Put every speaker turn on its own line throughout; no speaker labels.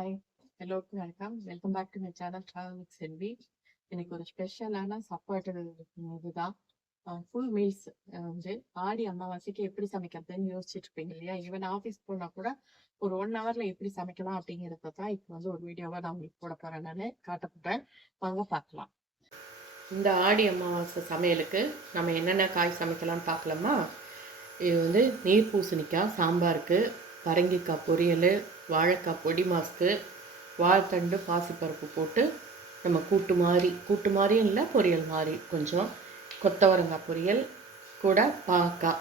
Hi எல்லோருக்கும் வணக்கம் welcome back to my channel travel with Selvi இன்னைக்கு ஒரு ஸ்பெஷலான சாப்பாடு இதுதான். ஃபுல் மீல்ஸ் வந்து ஆடி அமாவாசைக்கு எப்படி சமைக்கிறதுன்னு யோசிச்சுட்டு இருப்பீங்க இல்லையா? ஈவன் ஆஃபீஸ் போனால் கூட ஒரு ஒன் ஹவர்ல எப்படி சமைக்கலாம் அப்படிங்கிறத தான் இப்போ வந்து ஒரு வீடியோவாக நான் உங்களுக்கு போட போகிறேன் நான் காட்ட வாங்க பார்க்கலாம்.
இந்த ஆடி அமாவாசை சமையலுக்கு நம்ம என்னென்ன காய் சமைக்கலாம்னு பார்க்கலாமா? இது வந்து நீர் பூசணிக்காய் சாம்பாருக்கு பரங்கிக்காய் பொரியல் வாழைக்காய் பொடி மாஸ்க்கு வாழைத்தண்டு பாசிப்பருப்பு போட்டு நம்ம கூட்டு மாதிரி கூட்டு மாதிரியும் இல்லை பொரியல் மாதிரி கொஞ்சம். கொத்தவரங்காய் பொரியல் கூட பாக்காய்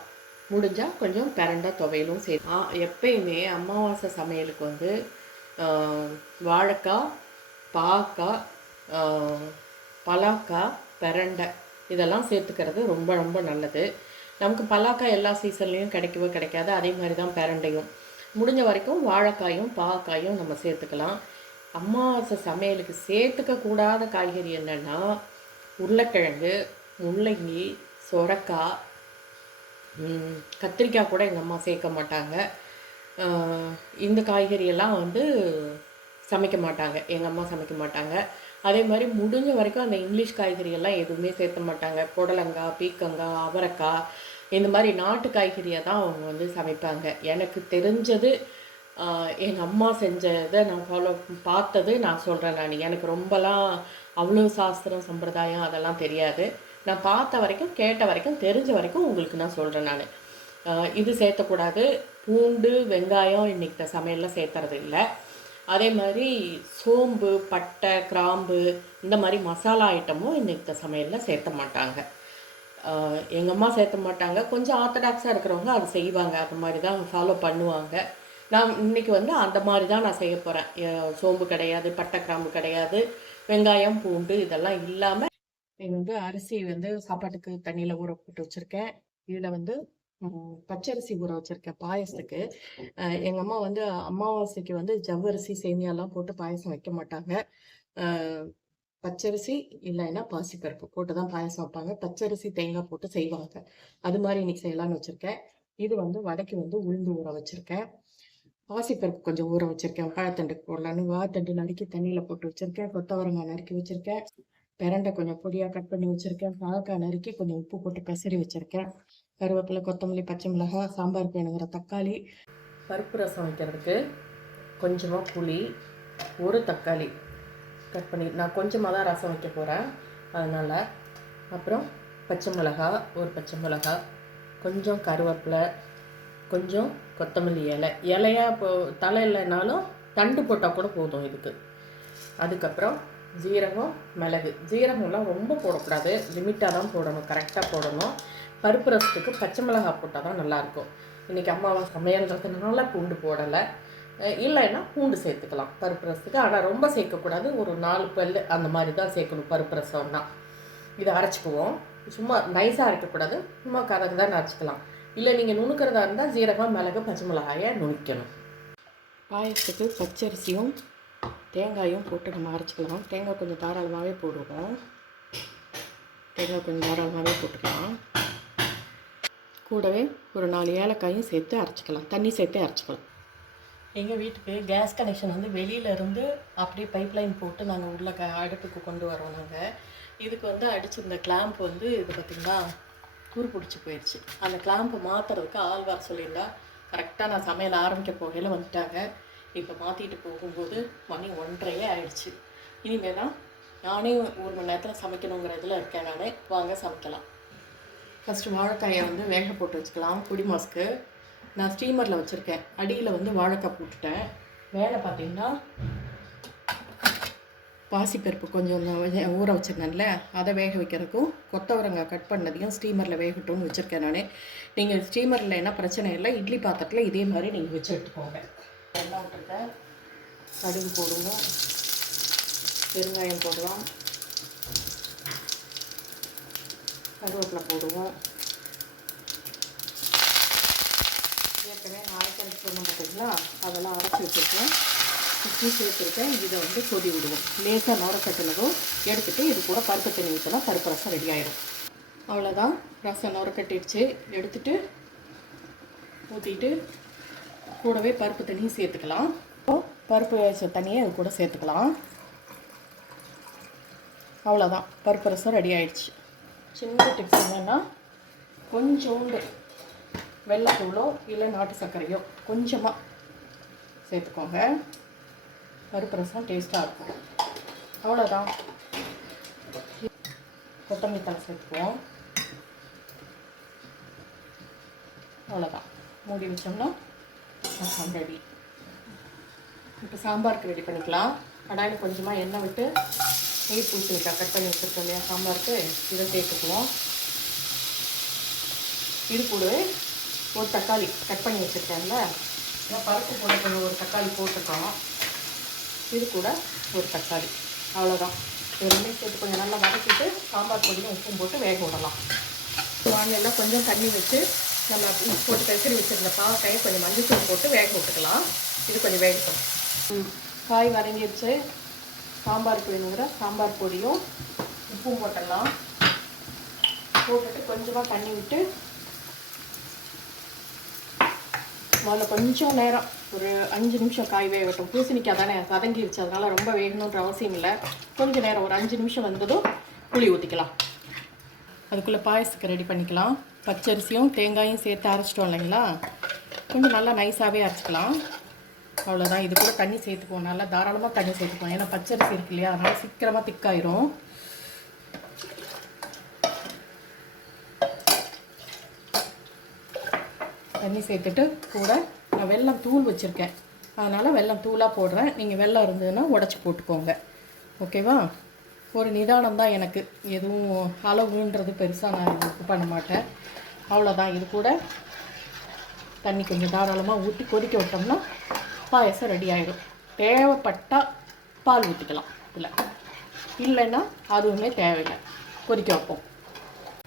முடிஞ்சால் கொஞ்சம் பிரண்டை துவையலும் செய்யலாம் எப்பயுமே அமாவாசை சமையலுக்கு வந்து வாழைக்காய் பாக்காய் பலாக்காய் பெரண்டை இதெல்லாம் சேர்த்துக்கிறது ரொம்ப ரொம்ப நல்லது. நமக்கு பலாக்காய் எல்லா சீசன்லேயும் கிடைக்கவே கிடைக்காது. அதே மாதிரி தான் பெரண்டையும். முடிஞ்ச வரைக்கும் வாழைக்காயும் பாவக்காயும் நம்ம சேர்த்துக்கலாம். அமாவாசை சமையலுக்கு சேர்த்துக்க கூடாத காய்கறி என்னென்னா உருளைக்கிழங்கு முள்ளங்கி சொரக்காய் கத்திரிக்காய் கூட எங்கள் அம்மா சேர்க்க மாட்டாங்க. இந்த காய்கறியெல்லாம் வந்து சமைக்க மாட்டாங்க. எங்கள் அம்மா சமைக்க மாட்டாங்க. அதே மாதிரி முடிஞ்ச வரைக்கும் அந்த இங்கிலீஷ் காய்கறியெல்லாம் எதுவுமே சேர்த்த மாட்டாங்க. புடலங்காய் பீக்கங்காய் அவரைக்காய் இந்த மாதிரி நாட்டு காய்கறியை தான் அவங்க வந்து சமைப்பாங்க. எனக்கு தெரிஞ்சது எங்கள் அம்மா செஞ்சதை நான் ஃபாலோ பார்த்தது நான் சொல்கிறேன் நான். எனக்கு ரொம்பலாம் அவ்வளோ சாஸ்திரம் சம்பிரதாயம் அதெல்லாம் தெரியாது. நான் பார்த்த வரைக்கும் கேட்ட வரைக்கும் தெரிஞ்ச வரைக்கும் உங்களுக்கு நான் சொல்கிறேன் நான். இது சேர்த்தக்கூடாது. பூண்டு வெங்காயம் இன்னைக்கு சமையலில் சேர்த்துறது இல்லை. அதே மாதிரி சோம்பு பட்டை கிராம்பு இந்த மாதிரி மசாலா ஐட்டமும் இன்னைக்கு சமையலில் சேர்த்த மாட்டாங்க. எங்கள் அம்மா சேர்த்த மாட்டாங்க. கொஞ்சம் ஆர்த்தடாக்ஸாக இருக்கிறவங்க அதை செய்வாங்க. அது மாதிரி தான் ஃபாலோ பண்ணுவாங்க. நான் இன்னைக்கு வந்து அந்த மாதிரி தான் நான் செய்ய போகிறேன் சோம்பு கிடையாது பட்டை கிராம்பு கிடையாது வெங்காயம் பூண்டு இதெல்லாம் இல்லாமல்
இது வந்து அரிசி வந்து சாப்பாட்டுக்கு தண்ணியில் ஊற போட்டு வச்சுருக்கேன். இதில் வந்து பச்சரிசி ஊற வச்சுருக்கேன் பாயசத்துக்கு. எங்கள் அம்மா வந்து அமாவாசைக்கு வந்து ஜவ்வரிசி சேமியாலாம் போட்டு பாயசம் வைக்க மாட்டாங்க. பச்சரிசி இல்லைன்னா பாசிப்பருப்பு போட்டு தான் பாயசம் வைப்பாங்க. பச்சரிசி தேங்காய் போட்டு செய்வாங்க. அது மாதிரி இன்னைக்கு செய்யலாம்னு வச்சுருக்கேன். இது வந்து வடைக்கு வந்து உளுந்து ஊற வச்சுருக்கேன். பாசிப்பருப்பு கொஞ்சம் ஊற வச்சுருக்கேன். வாழைத்தண்டு போடலான்னு வாழைத்தண்டு நறுக்கி தண்ணியில் போட்டு வச்சுருக்கேன். கொத்தவரங்காய் நறுக்கி வச்சுருக்கேன். பிரண்டை கொஞ்சம் பொடியாக கட் பண்ணி வச்சுருக்கேன். பாவக்காய் நறுக்கி கொஞ்சம் உப்பு போட்டு பெசரி வச்சுருக்கேன். கருவேப்பிலை கொத்தமல்லி பச்சை மிளகாய் சாம்பார் வேணுங்கிற தக்காளி.
பருப்பு ரசம் வைக்கிறதுக்கு கொஞ்சமாக புளி ஒரு தக்காளி. கட் பண்ணி நான் கொஞ்சமாக தான் ரசம் வைக்க போகிறேன் அதனால் அப்புறம் பச்சை மிளகா ஒரு பச்சை மிளகா கொஞ்சம் கருவேப்பிலை கொஞ்சம் கொத்தமல்லி இலை. இலையா இப்போ தலை இல்லைனாலும் தண்டு போட்டால் கூட போதும் இதுக்கு. அதுக்கப்புறம் ஜீரகம் மிளகு. ஜீரகம்லாம் ரொம்ப போடக்கூடாது. லிமிட்டாக தான் போடணும் கரெக்டாக போடணும். பருப்பு ரசத்துக்கு பச்சை மிளகா போட்டால் தான் நல்லாயிருக்கும் இன்றைக்கி அம்மாவை சமையல்ன்றதுனால பூண்டு போடலை. இல்லைன்னா பூண்டு சேர்த்துக்கலாம். பருப்பு ரசத்துக்கு. ஆனால் ரொம்ப சேர்க்கக்கூடாது. ஒரு நாலு பல் அந்த மாதிரி தான் சேர்க்கணும் பருப்பு ரசம்னா. இதை அரைச்சிக்குவோம். சும்மா நைஸாக அரைக்கக்கூடாது. சும்மா கதக்கு தான் அரைச்சிக்கலாம். இல்லை நீங்கள் நுணுக்கிறதா இருந்தால் ஜீரகம் மிளகு பச்சை மிளகாயை நுணுக்கணும்.
பாயசத்துக்கு பச்சரிசியும் தேங்காயும் போட்டு நம்ம அரைச்சிக்கலாம். தேங்காய் கொஞ்சம் தாராளமாகவே போடுவோம். தேங்காய் கொஞ்சம் தாராளமாகவே போட்டுக்கலாம். கூடவே ஒரு நாலு ஏலக்காயும் சேர்த்து அரைச்சிக்கலாம். தண்ணி சேர்த்து அரைச்சிக்கலாம். எங்கள் வீட்டுக்கு கேஸ் கனெக்ஷன் வந்து வெளியில இருந்து அப்படியே பைப் லைன் போட்டு நாங்கள் உள்ள க அடுப்புக்கு கொண்டு வரோம் நாங்கள் இதுக்கு வந்து அடிச்சிருந்த கிளாம்ப் வந்து இது பார்த்திங்கன்னா கூறு பிடிச்சி போயிடுச்சு அந்த கிளாம்பை மாற்றுறதுக்கு ஆள் வர சொல்லியிருந்தா கரெக்டாக நான் சமையல் ஆரம்பிக்க போகையில் வந்துட்டாங்க. இப்போ மாற்றிட்டு போகும்போது மணி ஒன்றரையே ஆயிடுச்சு. இனிமேல் தான் நானே ஒரு மணி நேரத்தில் சமைக்கணுங்கிற இதில் இருக்கேன் நானே. வாங்க சமைக்கலாம். ஃபஸ்ட்டு வாழைக்காயை வந்து வேக போட்டு வச்சுக்கலாம். குடி மாஸ்க்கு நான் ஸ்டீமரில் வச்சுருக்கேன். அடியில் வந்து வாழைக்காய் போட்டுட்டேன். மேலே பார்த்தீங்கன்னா பாசிப்பருப்பு கொஞ்சம் ஊற வச்சுருந்தேன்ல அதை வேக வைக்கிறதுக்கும் கொத்தவரங்காய் கட் பண்ணதையும் ஸ்டீமரில் வேகட்டும்னு வச்சுருக்கேன் நான். நீங்கள் ஸ்டீமரில் என்ன பிரச்சனை இல்லை இட்லி பாத்திரத்தில் இதே மாதிரி நீங்கள் வச்சு எடுத்துக்கோங்க. எல்லாம் விட்டுருக்கேன் கடுகு போடுவோம். பெருங்காயம் போடுவோம். கருவேப்பிலை போடுவோம். ஏற்கனவே நாளைக்கு அரைச்சி பார்த்தீங்களா? அதெல்லாம் அரைச்சி வச்சுருக்கேன். சுற்றி சேர்த்துருக்கேன். இதை வந்து கொதி விடுவோம். லேசாக நுரக்கட்டினதும் எடுத்துகிட்டு இது கூட பருப்பு தண்ணி ஊற்றலாம் பருப்பு ரசம் ரெடி ஆயிடும். அவ்வளோதான் ரசம் நுரக்கட்டிடுச்சு. எடுத்துட்டு ஊற்றிட்டு கூடவே பருப்பு தண்ணியும் சேர்த்துக்கலாம். பருப்பு வேக தண்ணியை அது கூட சேர்த்துக்கலாம். அவ்வளோதான் பருப்பு ரசம் ரெடி ஆயிடுச்சு. சின்ன டிப்ஸ் என்னென்னா கொஞ்சோண்டு வெள்ளத்தூளோ இல்லை நாட்டு சர்க்கரையோ கொஞ்சமாக சேர்த்துக்கோங்க. பருப்பு ரசம் டேஸ்ட்டாக இருக்கும். அவ்வளோதான் கொத்தமல்லி தலை சேர்த்துக்குவோம். அவ்வளோதான் மூடி வச்சோம்னா ரசம் ரெடி இப்போ சாம்பாருக்கு ரெடி பண்ணிக்கலாம். கடாயில் கொஞ்சமாக எண்ணெய் விட்டு நீர் பூசணிக்காய் கட் பண்ணி வச்சுருக்கோம் இல்லையா சாம்பாருக்கு. இதை சேர்த்துக்குவோம். இது கூடவே ஒரு தக்காளி கட் பண்ணி வச்சுருக்கேன்ல. ஏன்னா பருப்பு போட கொஞ்சம் ஒரு தக்காளி போட்டுருக்கோம். இது கூட ஒரு தக்காளி. அவ்வளோதான் இது ரெண்டையும் சேர்த்து கொஞ்சம் நல்லா வதக்கிட்டு சாம்பார் பொடியும் உப்பும் போட்டு வேக விடலாம். வானிலையில் கொஞ்சம் தண்ணி வச்சு நம்ம போட்டு பெசரி வச்சுருந்த பாவக்காயை கொஞ்சம் மஞ்சள் போட்டு வேக விட்டுக்கலாம். இது கொஞ்சம் வேகட்டும். காய் வதங்கிடுச்சு சாம்பாருக்கு வேணுங்கிற சாம்பார் பொடியும் உப்பும் போட்டுடலாம். போட்டுட்டு கொஞ்சமாக தண்ணி விட்டு முதல்ல கொஞ்சம் நேரம். ஒரு அஞ்சு நிமிஷம் காய் வேகட்டும். பூசணிக்காய் தானே வதங்கிருச்சு அதனால் ரொம்ப வேகணுன்ற அவசியம் இல்லை. கொஞ்சம் நேரம். ஒரு அஞ்சு நிமிஷம் வந்ததும் புளி ஊற்றிக்கலாம் அதுக்குள்ளே பாயசத்துக்கு ரெடி பண்ணிக்கலாம். பச்சரிசியும் தேங்காயும் சேர்த்து அரைச்சிட்டோம் இல்லைங்களா? கொஞ்சம் நல்லா நைஸாகவே அரைச்சிக்கலாம். அவ்வளோதான் இது கூட தண்ணி சேர்த்துக்குவோம். நல்லா தாராளமாக தண்ணி சேர்த்துக்குவோம். ஏன்னா பச்சரிசி இருக்கு இல்லையா? அதனால் சீக்கிரமாக திக்காயிரும் தண்ணி சேர்த்துட்டு கூட நான் வெள்ளம் தூள் வச்சுருக்கேன். அதனால் வெள்ளம் தூளாக போடுறேன். நீங்கள் வெள்ளம் இருந்ததுன்னா உடச்சி போட்டுக்கோங்க. ஓகேவா? ஒரு நிதானம் தான் எனக்கு. எதுவும் அளவுன்றது பெருசாக நான் இது பண்ண மாட்டேன். அவ்வளோதான் இது கூட தண்ணி கொஞ்சம் தாராளமாக ஊற்றி கொதிக்க விட்டோம்னா பாயசம் ரெடி ஆகிடும் தேவைப்பட்டால் பால் ஊற்றிக்கலாம் இதில். இல்லைன்னா அதுவுமே தேவையில்லை. கொதிக்க வைப்போம்.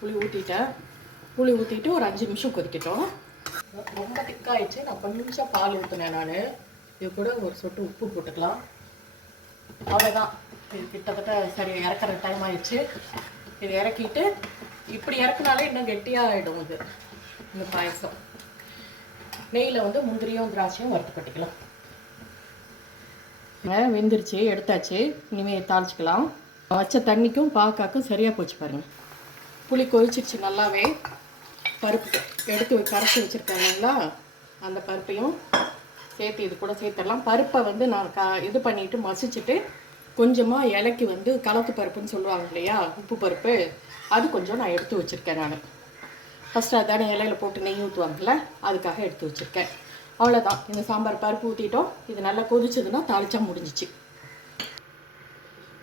புளி ஊற்றிட்டேன் புளி ஊற்றிட்டு ஒரு அஞ்சு நிமிஷம் கொதிக்கட்டும். ரொம்ப திக்காயிடுச்சு. நான் கொஞ்சம் பால் ஊற்றினேன் நான். இது கூட ஒரு சொட்டு உப்பு போட்டுக்கலாம். அவ்வளோதான் இது கிட்டத்தட்ட சரி இறக்குற டைம் ஆயிடுச்சு. இது இறக்கிட்டு இப்படி இறக்குனாலே இன்னும் கெட்டியாக ஆகிடும் இது இந்த பாயசம். நெய்யில் வந்து முந்திரியும் திராட்சையும் வறுத்து கட்டிக்கலாம். வெந்துருச்சு எடுத்தாச்சு. இனிமேல் தாளிச்சிக்கலாம். வச்ச தண்ணிக்கும் பாக்காக்கும் சரியாக போச்சு பாருங்கள் புளி கொதிச்சிருச்சு நல்லாவே. பருப்பு எடுத்து கரைச்சி வச்சுருக்காங்களா அந்த பருப்பையும் சேர்த்து இது கூட சேர்த்துடலாம். பருப்பை வந்து நான் க இது பண்ணிவிட்டு மசிச்சுட்டு கொஞ்சமாக இலைக்கு வந்து கலத்து பருப்புன்னு சொல்லுவாங்க இல்லையா? உப்பு பருப்பு. அது கொஞ்சம் நான் எடுத்து வச்சுருக்கேன் நான். ஃபஸ்ட்டு அதானே இலையில போட்டு நெய் ஊற்றுவாங்கல்ல அதுக்காக எடுத்து வச்சுருக்கேன். அவ்வளோதான் இந்த சாம்பார் பருப்பு ஊற்றிட்டோம் இது நல்லா கொதிச்சதுன்னா தாளிச்சா முடிஞ்சிச்சு.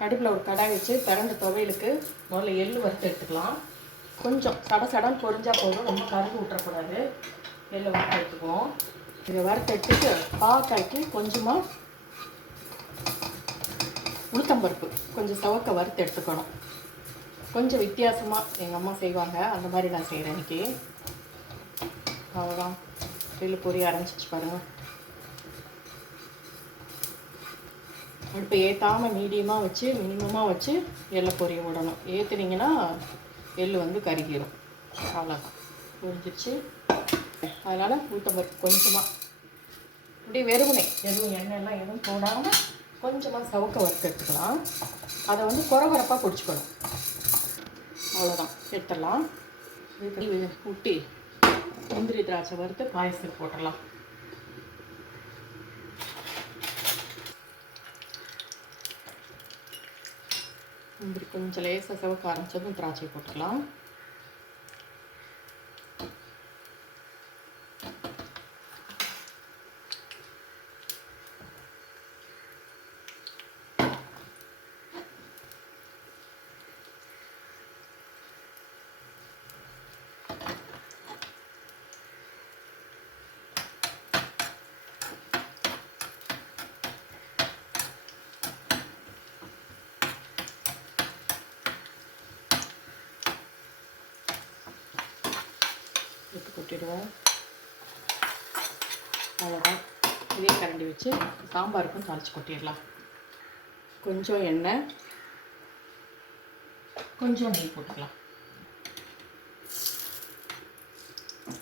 அடுப்பில் ஒரு கடாய் வச்சு திறந்த துவையலுக்கு முதல்ல எள்ளு வறுத்து எடுத்துக்கலாம். கொஞ்சம் சட சடன் பொரிஞ்சா போதும். ரொம்ப கருகு விட்டுறக்கூடாது எள்ளு வறுத்து எடுத்துக்குவோம். இதை வறுத்து எடுத்துட்டு பாவக்காய்க்கு கொஞ்சமாக உளுத்தம்பருப்பு. கொஞ்சம் சவக்க வறுத்து எடுத்துக்கணும். கொஞ்சம் வித்தியாசமாக எங்கள் அம்மா செய்வாங்க. அந்த மாதிரி நான் செய்கிறேன் இன்னைக்கு. அவ்வளோதான் எள்ளு பொரிய அரைஞ்சிச்சு பாருங்கள் அடுப்பு ஏற்றாமல் மீடியமாக வச்சு மினிமமாக வச்சு எள்ளை பொரிய விடணும். ஏற்றுனீங்கன்னா எள்ளு வந்து கருகிரும். அவ்வளோதான் புரிஞ்சிச்சு அதனால் உளுத்தம்பருப்பு கொஞ்சமாக இப்படி வெறுமனை. எதுவும் எண்ணெய்லாம் எதுவும் போடாமல் கொஞ்சமாக சவுக்க எடுத்துக்கலாம். அதை வந்து குறகுறப்பாக பிடிச்சிக்கணும். அவ்வளோதான் எடுத்துடலாம். ஊட்டி முந்திரி திராட்சை வறுத்து பாயசத்துக்கு போட்டுடலாம். இப்படி கொஞ்சம் லேசாக சிவக்க ஆரம்பிச்சதும் திராட்சை போட்டுக்கலாம். எடுத்து அவ்வளோதான் இதே கரண்டி வச்சு சாம்பாருக்கும் தாளித்து கொட்டிடலாம். கொஞ்சம் எண்ணெய் கொஞ்சம் நெய் போட்டுக்கலாம்.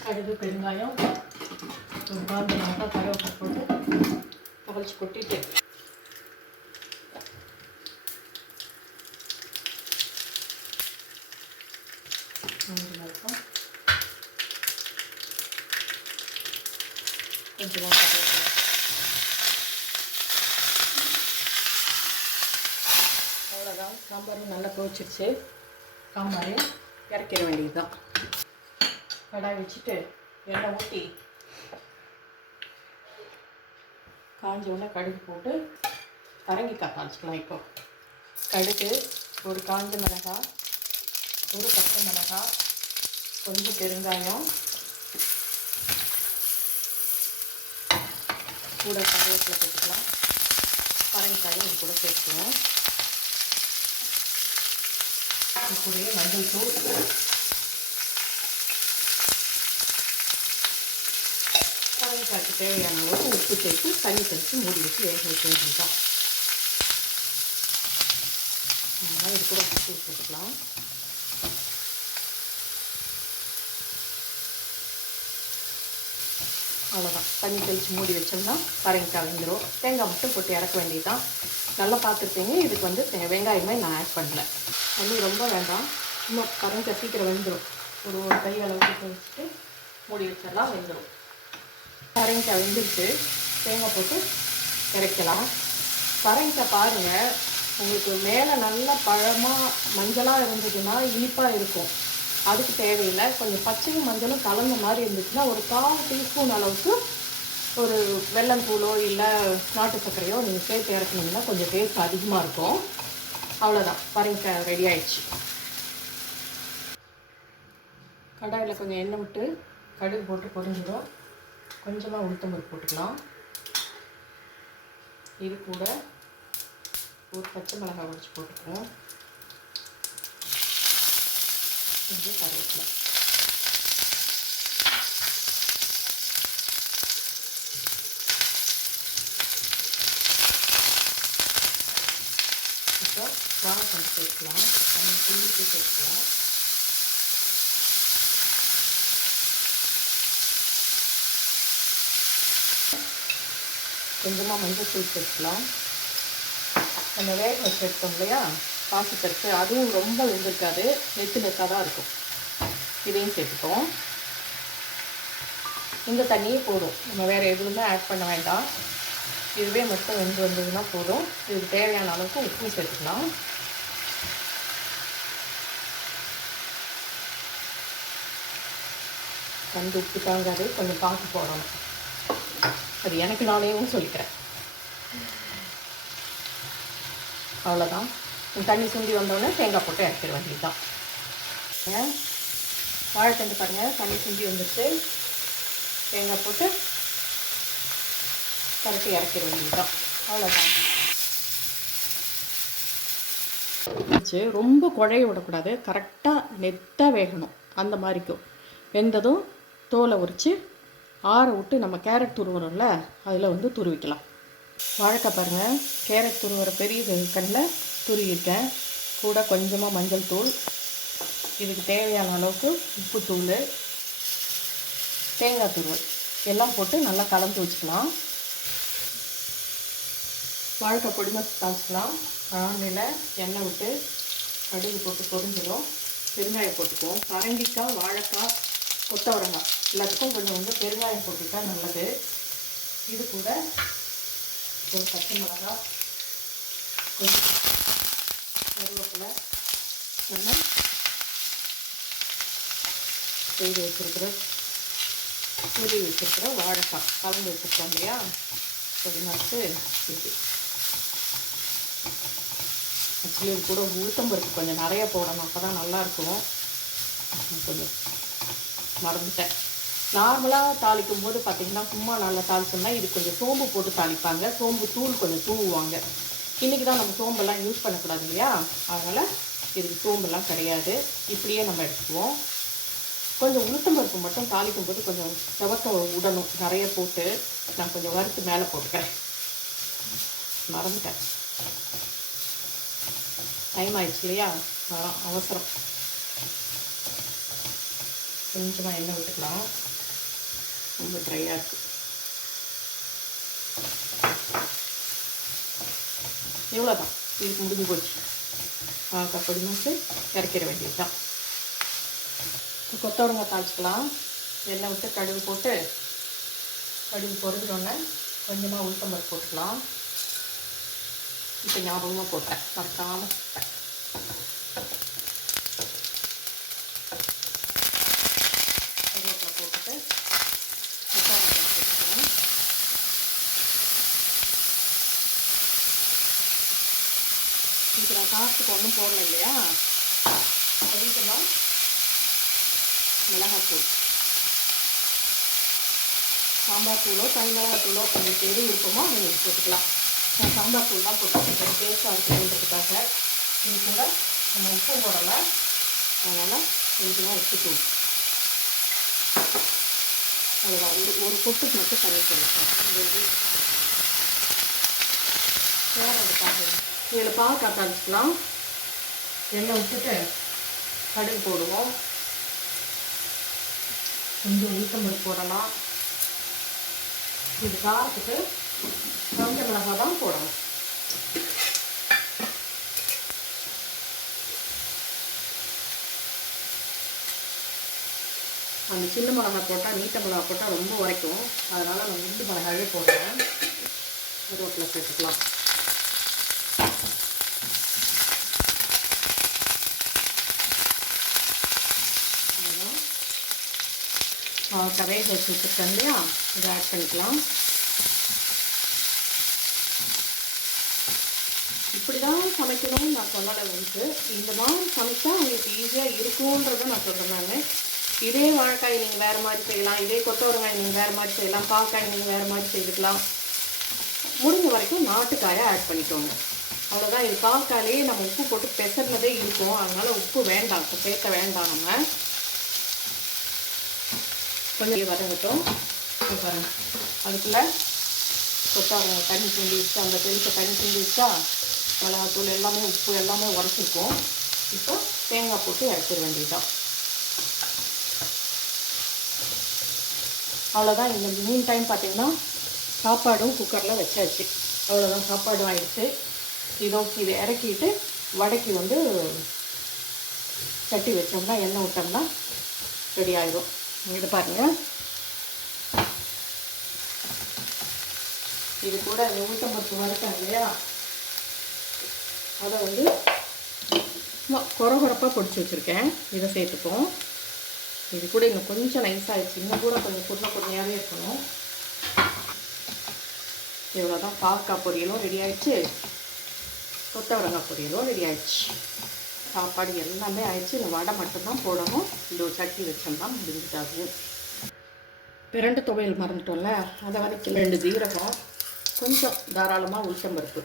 கடுகு பெருங்காயம் ஒரு காஞ்ச மிளகாய் கருவேப்பிலை போட்டு தாளிச்சு கொட்டிட்டு மூணு மிளகாய் கொஞ்சமாக கருவேப்பிலை அவ்வளோதான் சாம்பாரும் நல்லா கொதிச்சிருச்சு. சாம்பார் இறக்கிற வேண்டியதுதான். கடாய் வச்சுட்டு எண்ணெய் ஊற்றி காஞ்ச உடனே கடுகு போட்டு பரங்கிக்காய் தாளிச்சிக்கலாம் இப்போ. கடுகு ஒரு காஞ்ச மிளகாய் ஒரு பச்சை மிளகாய் கொஞ்சம் பெருங்காயம் கூட கருவேப்பிலை போட்டுக்கலாம். பரங்கிக்காயும் இது கூட சேர்த்துக்குவோம். இது கூட மஞ்சள் தூள். பரங்கிக்காய்க்கு தேவையான அளவுக்கு உப்பு சேர்த்து தண்ணி தெளித்து மூடி வச்சு வேக வைக்க அதனால் இது கூட உப்பு போட்டுக்கலாம். அவ்வளோதான் தண்ணி தெளித்து மூடி வச்சோம்னா பரங்கிக்காய் வெந்துடும் தேங்காய் மட்டும் போட்டு இறக்க வேண்டியதுதான். நல்லா பார்த்துருப்பீங்க. இதுக்கு வந்து தே- வெங்காயமே நான் ஆட் பண்ணல. தண்ணி ரொம்ப வேண்டாம். இன்னும் பரங்கிக்காய் சீக்கிரம் வெந்துடும் ஒரு ஒரு கை அளவுக்கு வச்சுட்டு மூடி வச்சிடலாம் வெந்துடும் பரங்கிக்காய் வெந்துருச்சு. தேங்காய் போட்டு இறக்கலாம். பரங்கிக்காய் பாருங்கள் உங்களுக்கு மேலே நல்லா பழமாக மஞ்சளாக இருந்ததுன்னா இனிப்பாக இருக்கும். அதுக்கு தேவையில்லை. கொஞ்சம் பச்சையும் மஞ்சளும் கலந்த மாதிரி இருந்துச்சுன்னா ஒரு கால் டீஸ்பூன் அளவுக்கு ஒரு வெல்லம் இல்லை நாட்டு சர்க்கரையோ நீங்கள் சேர்த்து இறக்குனீங்கன்னா கொஞ்சம் டேஸ்ட் அதிகமாக இருக்கும். அவ்வளோதான் பாருங்க ரெடி ஆயிடுச்சு. கடாயில் கொஞ்சம் எண்ணெய் விட்டு கடுகு போட்டு பொரிஞ்சிடும். கொஞ்சமாக உளுத்தம்பருப்பு போட்டுக்கலாம். இது கூட ஒரு பச்சை மிளகாய் உடைச்சு போட்டுக்குவோம் கொஞ்சம் கருவேப்பிலை. இப்போ வாழைப்பழம் சேர்க்கலாம். தண்ணி புளிச்சு சேர்க்கலாம். கொஞ்சமாக மஞ்சள் தூள் சேர்க்கலாம். நம்ம வேக வச்சு எடுத்தோம் இல்லையா? பாசிப்பருப்பு அதுவும் ரொம்ப வெந்திருக்காது. நெத்து நெத்தாக தான் இருக்கும். இதையும் சேர்த்துப்போம் இந்த தண்ணியே போதும். நம்ம வேறு எதுவுமே ஆட் பண்ண வேண்டாம். இதுவே மட்டும் வெந்து வந்ததுன்னா போதும். இதுக்கு தேவையான அளவுக்கு உப்பு சேர்த்துக்கலாம். கண்டு உப்பு தாங்காது. கொஞ்சம் பார்த்து போடணும். அது எனக்கு நானேவும் சொல்லிக்கிறேன். அவ்வளோதான் தண்ணி சுண்டி வந்தோடனே தேங்காய் போட்டு இறக்கிற வேண்டியது தான் வாழைத்தண்டு பாருங்கள் தண்ணி சுண்டி வந்துடுச்சு தேங்காய் போட்டு கரைச்சி இறக்கிற வேண்டியதுதான். அவ்வளோதான் வச்சு ரொம்ப குழைய விடக்கூடாது. கரெக்டாக நெத்தாக வேகணும் அந்த மாதிரிக்கும். வெந்ததும் தோலை உரித்து ஆற விட்டு நம்ம கேரட் துருவுறோம்ல அதில் வந்து துருவிக்கலாம். வாழைக்காய் பாருங்கள் கேரட் துருவுற பெரிய கண்ணில் துருவிட்டேன் கூட கொஞ்சமாக மஞ்சள் தூள். இதுக்கு தேவையான அளவுக்கு உப்பு தூள் தேங்காய் துருவல் எல்லாம் போட்டு நல்லா கலந்து வச்சுக்கலாம். வாழ்க்கை பொடிமை மசாலா தாளிச்சிக்கலாம். வானில எண்ணெய் விட்டு கடுகு போட்டு பொரிஞ்சிடும். பெருங்காயம் போட்டுக்குவோம். பரங்கிக்காய் வாழைக்காய் கொத்தவரங்காய் எல்லாத்துக்கும் கொஞ்சம் வந்து பெருங்காயம் போட்டுக்கிட்டா நல்லது. இது கூட ஒரு பச்சை மிளகாய் கொஞ்சம் கருவேப்பிலை நம்ம செய்து வச்சுருக்கிற துருவி வச்சுருக்கிற வாழைக்காய் கலந்து வச்சுருக்கோம் இல்லையா? பொடி மாசு இது ஆக்சுவலி இது கூட உளுத்தம்பருப்பு கொஞ்சம் நிறைய போடணும். அப்போ தான் நல்லாயிருக்கும் கொஞ்சம் மறந்துட்டேன். நார்மலாக தாளிக்கும் போது பார்த்திங்கன்னா சும்மா நல்லா தாளிச்சோம்னா இது கொஞ்சம் சோம்பு போட்டு தாளிப்பாங்க. சோம்பு தூள் கொஞ்சம் தூவுவாங்க. இன்றைக்கி தான் நம்ம சோம்பெல்லாம் யூஸ் பண்ணக்கூடாது இல்லையா? அதனால் இதுக்கு சோம்பெல்லாம் கிடையாது. இப்படியே நம்ம எடுத்துக்குவோம். கொஞ்சம் உளுத்தம்பருப்பு மட்டும் தாளிக்கும் போது கொஞ்சம் செவக்க உடணும். நிறைய போட்டு நான் கொஞ்சம் வறுத்து மேலே போட்டுக்கிறேன். மறந்துட்டேன். டைம் ஆயிடுச்சு இல்லையா? அதான் அவசரம். கொஞ்சமாக எண்ணெய் விட்டுக்கலாம். ரொம்ப ட்ரையாக இருக்குது
இவ்வளோதான் இதுக்கு முடிஞ்சு போச்சு. பாவக்காய் பொடி இறக்கிற வேண்டியது தான் கொத்தவரங்காய் தாளிச்சிக்கலாம். எண்ணெய் விட்டு கடுகு போட்டு கடுகு பொரிஞ்சோடனே கொஞ்சமாக உளுத்தம்பருப்பு போட்டுக்கலாம். இப்போ ஞாபகமாக போட்டேன் மறக்காமல் போட்டேன் கருவேப்பிலை போட்டுட்டு கொத்தவரங்காய் போட்டுக்கலாம் இதுக்கு நான் காசுக்கு போடல இல்லையா? கொஞ்சமாக மிளகாத்தூள். சாம்பார் தூளோ தனி மிளகாய் தூளோ உங்களுக்கு எது விருப்பமோ அதை நீங்கள் போட்டுக்கலாம். நான் சாம்பார் தூள் தான் போட்டுருக்கேன். டேஸ்ட்டாக இருக்குன்றதுக்காக இது கூட நம்ம உப்பும் போடலை அதனால் கொஞ்சமாக உப்பு தூள் அவ்வளோதான் ஒரு ஒரு பொட்டுக்கு மட்டும் தண்ணி சொல்லிட்டேன் இந்த இது வேறு இதில் பால் காத்தாடிச்சுக்கலாம் எண்ணெய் விட்டுட்டு கடுகு போடுவோம். கொஞ்சம் உளுத்தம்பருப்பு போடலாம். இது காரத்துக்கு காஞ்ச மிளகாய் தான் போடணும். அந்த சின்ன மிளகாய் போட்டால் நீட்ட மிளகாய் போட்டால் ரொம்ப உரைக்கும். அதனால் நான் குண்டு மிளகாவே போடுறேன். கருவேப்பிலை சேர்த்துக்கலாம் அவ்வளோதான் கவேக வச்சு வச்சுருக்கேன் இல்லையா இதை ஆட் பண்ணிக்கலாம். இப்படி தான் சமைக்கணும்னு நான் சொல்லலை வந்து இந்த மாதிரி சமைச்சா உங்களுக்கு ஈஸியாக இருக்கும்ன்றதை நான் சொல்கிறேன் நான். இதே வாழைக்காய் நீங்கள் வேறு மாதிரி செய்யலாம். இதே கொத்தவரங்காய் நீங்கள் வேறு மாதிரி செய்யலாம். பாவக்காய் நீங்கள் வேறு மாதிரி செய்துக்கலாம். முடிஞ்ச வரைக்கும் நாட்டுக்காயை ஆட் பண்ணிக்கோங்க. அவ்வளோதான் இது பாவக்காயிலேயே நம்ம உப்பு போட்டு பெசர்னதே இருக்கும். அதனால் உப்பு வேண்டாம். இப்போ சேர்க்க வேண்டாம் நம்ம. கொஞ்சம் வதங்கட்டும். இப்போ பாருங்க. அதுக்குள்ளே கொத்தாங்க தண்ணி கிண்டி வச்சு அந்த பெருசை தண்ணி கிண்டி வச்சா மிளகாத்தூள் எல்லாமே உப்பு எல்லாமே உரைச்சிருக்கும் இப்போ தேங்காய் போட்டு இறக்கிட வேண்டியதுதான். அவ்வளோதான் இந்த மீன் டைம் பார்த்திங்கன்னா சாப்பாடும் குக்கரில் வச்சாச்சு. அவ்வளோதான் சாப்பாடும் ஆயிடுச்சு. இதோ இதை இறக்கிட்டு வடைக்கு வந்து சட்டி வச்சோம்னா எண்ணெய் விட்டோம்னா ரெடி ஆயிடும் இது பாருங்க. இது கூட இந்த உளுத்தம்பருப்பு வறுத்தேன் இல்லையா? அதை வந்து சும்மா குறை குறப்பாக பொடிச்சு வச்சுருக்கேன். இதை சேர்த்துப்போம். இது கூட இன்னும் கொஞ்சம் நைஸாகிடுச்சு இன்னும் கூட கொஞ்சம் குருணை குருணையாகவே இருக்கணும். இவ்வளோதான் பாவக்காய் பொரியலும் ரெடி ஆயிடுச்சு. கொத்தவரங்காய் பொரியலும் ரெடி ஆயிடுச்சு. சாப்பாடு எல்லாமே ஆயிடுச்சு. இந்த வடை மட்டும்தான் போடணும். இந்த ஒரு சட்னி வச்சோம்னா முடிஞ்சிட்டாகும் பிரண்டு துவையல் மறந்துட்டோம்ல. அதை வதக்கி ரெண்டு ஜீரகம் கொஞ்சம் தாராளமாக உளுத்தம்பருப்பு.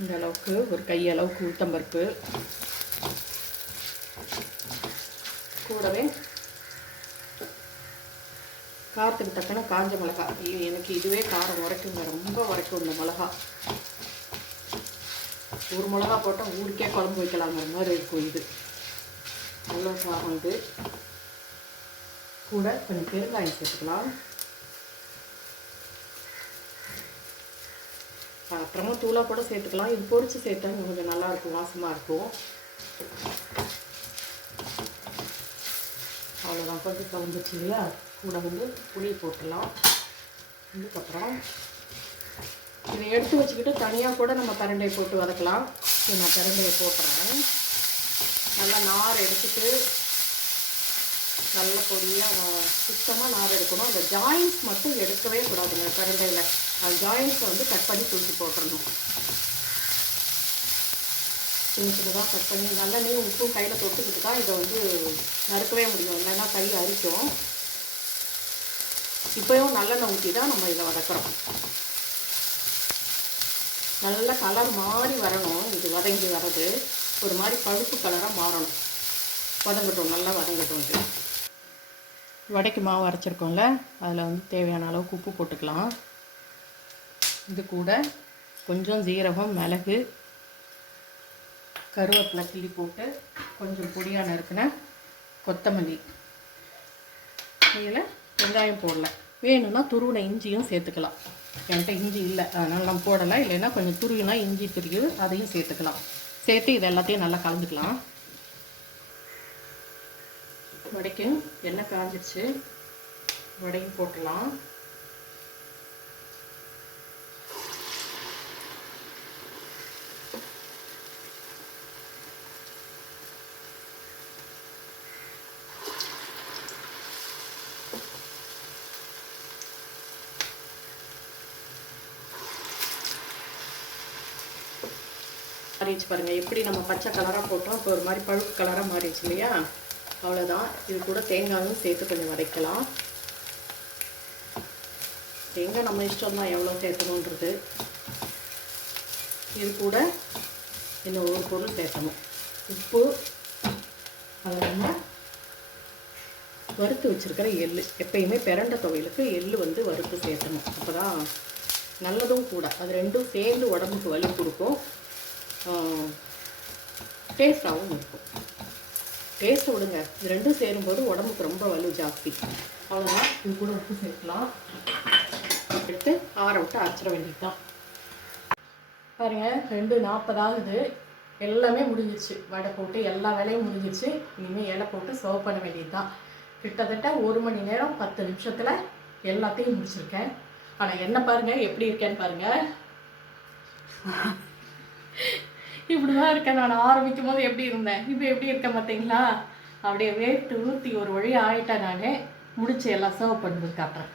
இந்த அளவுக்கு ஒரு கையளவுக்கு உளுத்தம்பருப்பு. கூடவே காரத்துக்கு தக்கன காஞ்ச மிளகா ஐயோ, எனக்கு இதுவே காரம் உரைக்குங்க. ரொம்ப உரைக்கும் இந்த மிளகா ஒரு மிளகா போட்டால் ஊருக்கே குழம்பு வைக்கலாங்கிற மாதிரி இருக்கும் இது. அவ்வளோ சாதம் இது. கூட கொஞ்சம் பெருங்காயம் சேர்த்துக்கலாம். அப்புறமா தூளாக கூட சேர்த்துக்கலாம். இது பொறிச்சு சேர்த்தா கொஞ்சம் நல்லா இருக்கும் வாசமாக இருக்கும். அவ்வளோதான் கொஞ்சம் கலந்துச்சு இல்லையா கூட வந்து புளி போட்டுடலாம் இதுக்கப்புறம் இதை எடுத்து வச்சுக்கிட்டு தனியாக கூட நம்ம பரண்டையை போட்டு வதக்கலாம். நான் பரண்டையை போட்டுறேன். நல்லா நார் எடுத்துட்டு நல்ல பொடியாக சுத்தமாக நார் எடுக்கணும். அந்த ஜாயின்ஸ் மட்டும் எடுக்கவே கூடாதுங்க கரண்டையில். அந்த ஜாயின்ஸை வந்து கட் பண்ணி தூக்கி போட்டுடணும் சின்ன சின்னதாக கட் பண்ணி நல்லெண்ணெயும் உப்பும் கையில் தொட்டுக்கிட்டு தான் இதை வந்து நறுக்கவே முடியும். இல்லைன்னா கை அரிக்கும். இப்போயும் நல்லெண்ணெய் ஊற்றி தான் நம்ம இதை வதக்கிறோம். நல்ல கலர் மாறி வரணும். இது வதங்கி வர்றது. ஒரு மாதிரி பழுப்பு கலராக மாறணும். வதங்கட்டும் நல்லா வதங்கட்டும் இது. வடைக்கு மாவு அரைச்சிருக்கோம்ல அதில் வந்து தேவையான அளவுக்கு உப்பு போட்டுக்கலாம். இது கூட கொஞ்சம் ஜீரகம் மிளகு கருவேப்பிலை கிள்ளி போட்டு கொஞ்சம் பொடியான நறுக்கின கொத்தமல்லி. இதில் வெங்காயம் போடல.
வேணும்னா துருவின இஞ்சியும் சேர்த்துக்கலாம். என்கிட்ட இஞ்சி இல்லை. அதனால் நம்ம போடலாம் இல்லைன்னா கொஞ்சம் துருவினா இஞ்சி துருவி அதையும் சேர்த்துக்கலாம். சேர்த்து இது எல்லாத்தையும் நல்லா கலந்துக்கலாம். வடைக்கும் எண்ணெய் காஞ்சிருச்சு. வடையும் போட்டலாம் மாறிடுச்சு பாருங்க. எப்படி நம்ம பச்சை கலராக போட்டோம் இப்போ ஒரு மாதிரி பழுப்பு கலராக மாறிடுச்சு இல்லையா? அவ்வளோதான் இது கூட தேங்காயும் சேர்த்து கொஞ்சம் வதக்கலாம். தேங்காய் நம்ம இஷ்டம் தான் எவ்வளோ சேர்க்கணுன்றது. இது கூட இன்னும் ஒரு பொருள் சேர்க்கணும். உப்பு அதெல்லாம் வறுத்து வச்சிருக்கிற எள்ளு. எப்பயுமே பிரண்ட துவையலுக்கு எள்ளு வந்து வறுத்து சேர்த்தணும் அப்போ தான் நல்லதும் கூட. அது ரெண்டும் சேர்ந்து உடம்புக்கு வலி கொடுக்கும். டேஸ்டாகவும் இருக்கும் டேஸ்ட்டை விடுங்க. இது ரெண்டும் சேரும்போது உடம்புக்கு ரொம்ப வலு ஜாஸ்தி. அவ்வளோதான் இது கூட உப்பு சேர்க்கலாம். எடுத்து ஆற விட்டு அரைச்சிட வேண்டியது தான் பாருங்க ரெண்டு நாற்பது ஆகுது எல்லாமே முடிஞ்சிருச்சு. வடை போட்டு எல்லா வேலையும் முடிஞ்சிருச்சு. இனிமேல் இலை போட்டு சர்வ் பண்ண வேண்டியது தான் கிட்டத்தட்ட ஒரு மணி நேரம் பத்து நிமிஷத்தில் எல்லாத்தையும் முடிச்சிருக்கேன். ஆனால் என்ன பாருங்க? எப்படி இருக்கேன்னு இப்படி இப்படிதான் இருக்கேன். நான் ஆரம்பிக்கும் போது எப்படி இருந்தேன்? இப்போ எப்படி இருக்கேன் பார்த்தீங்களா? அப்படியே வேட்டு ஊற்றி ஒரு வழி ஆகிட்டேன் நான் முடிச்சு எல்லாம் சர்வ் பண்ணி காட்டுறேன்.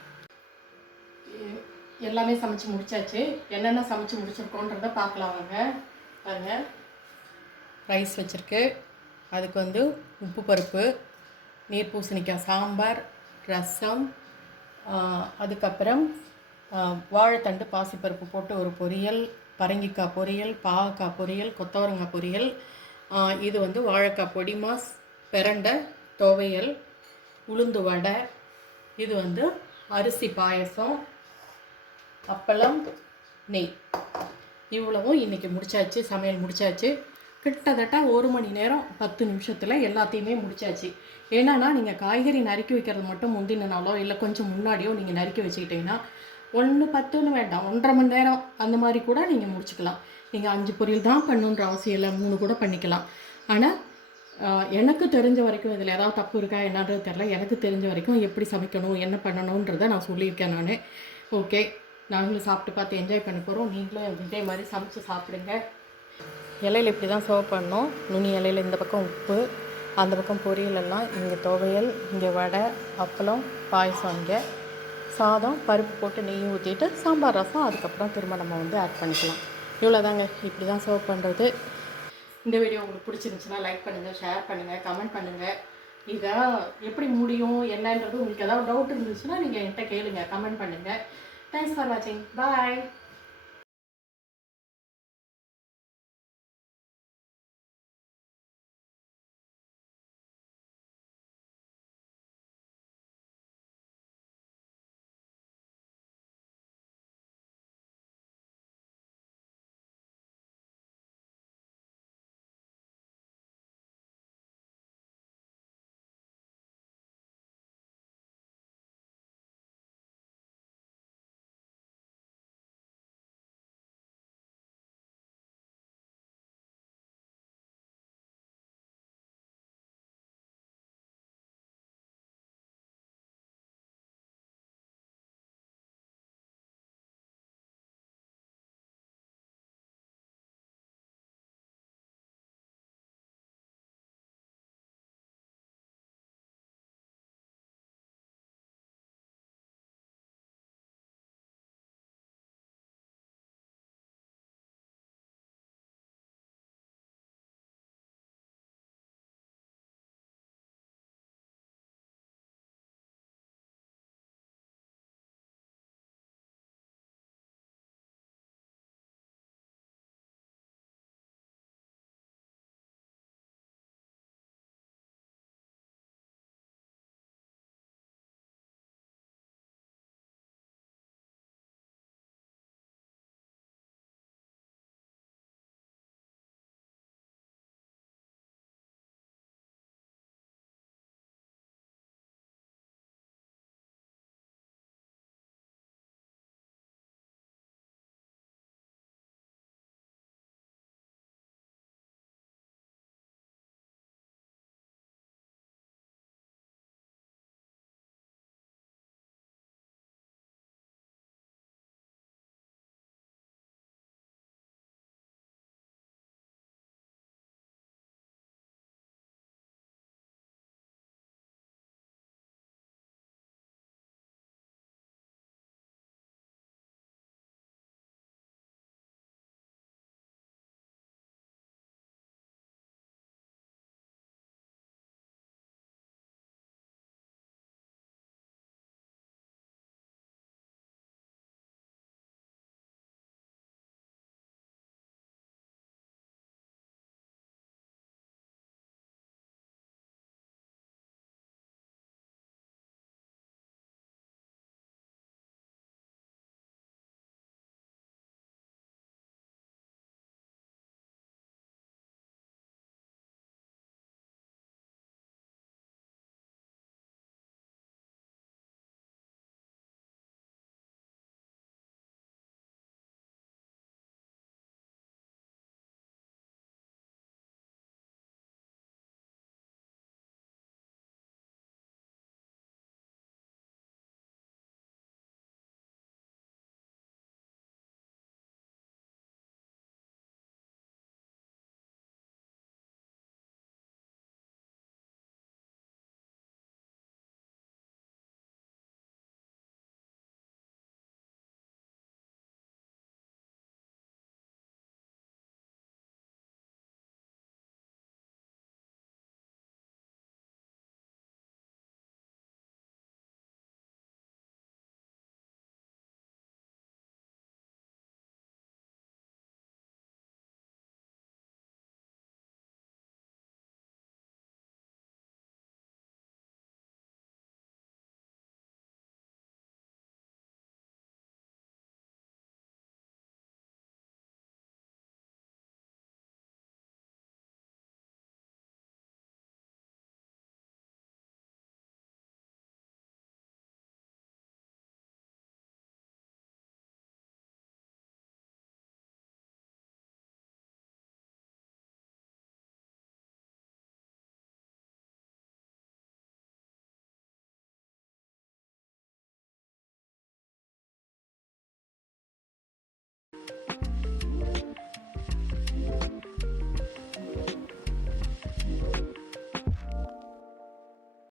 எல்லாமே சமைச்சு முடிச்சாச்சு. என்னென்ன சமைச்சு முடிச்சிருக்கோன்றத பார்க்கலாம் வாங்க. பாருங்க. ரைஸ் வச்சுருக்கு. அதுக்கு வந்து உப்பு பருப்பு நீர் பூசணிக்காய் சாம்பார் ரசம் அதுக்கப்புறம் வாழைத்தண்டு பாசிப்பருப்பு போட்டு ஒரு பொரியல் பரங்கிக்காய் பொரியல் பாவக்காய் பொரியல் கொத்தவரங்காய் பொரியல் இது வந்து வாழைக்காய் பொடி மாஸ் துவையல் உளுந்து வடை இது வந்து அரிசி பாயசம் அப்பளம் நெய். இவ்வளவும் இன்றைக்கி முடிச்சாச்சு சமையல் முடிச்சாச்சு. கிட்டத்தட்ட ஒரு மணி நேரம் பத்து நிமிஷத்தில் எல்லாத்தையுமே முடிச்சாச்சு. ஏன்னா நீங்கள் காய்கறி நறுக்கி வைக்கிறது மட்டும் முந்தின நாளோ இல்லை கொஞ்சம் முன்னாடியோ நீங்கள் நறுக்கி வச்சுக்கிட்டிங்கன்னா ஒன்று பத்துன்னு வேண்டாம். ஒன்றரை மணி நேரம் அந்த மாதிரி கூட நீங்கள் முடிச்சுக்கலாம். நீங்கள் அஞ்சு பொரியல் தான் பண்ணணுன்ற அவசியம் இல்லை. மூணு கூட பண்ணிக்கலாம். ஆனால் எனக்கு தெரிஞ்ச வரைக்கும் இதில் ஏதாவது தப்பு இருக்கா என்னன்றது தெரில எனக்கு தெரிஞ்ச வரைக்கும் எப்படி சமைக்கணும் என்ன பண்ணணுன்றதை நான் சொல்லியிருக்கேன் நான். ஓகே. நாங்களும் சாப்பிட்டு பார்த்து என்ஜாய் பண்ண போகிறோம் நீங்களும் இதே மாதிரி சமைச்சு சாப்பிடுங்க. இலையில இப்படி தான் சர்வ் பண்ணோம். நுனி இலையில இந்த பக்கம் உப்பு அந்த பக்கம் பொரியல் எல்லாம் இங்கே துவையல் இங்கே வடை அப்பளம் பாயசம் இங்கே. சாதம் பருப்பு போட்டு நெய் ஊற்றிட்டு சாம்பார் ரசம் அதுக்கப்புறம் திரும்ப நம்ம வந்து ஆட் பண்ணிக்கலாம். இவ்வளோதாங்க இப்படி தான் சர்வ் பண்ணுறது இந்த வீடியோ உங்களுக்கு பிடிச்சிருந்துச்சுன்னா லைக் பண்ணுங்கள் ஷேர் பண்ணுங்கள் கமெண்ட் பண்ணுங்கள் இதை எப்படி முடியும் என்னன்றது உங்களுக்கு ஏதாவது டவுட் இருந்துச்சுன்னா நீங்கள் என்கிட்ட கேளுங்கள் கமெண்ட் பண்ணுங்கள் தேங்க்ஸ் ஃபார் வாட்சிங் பாய்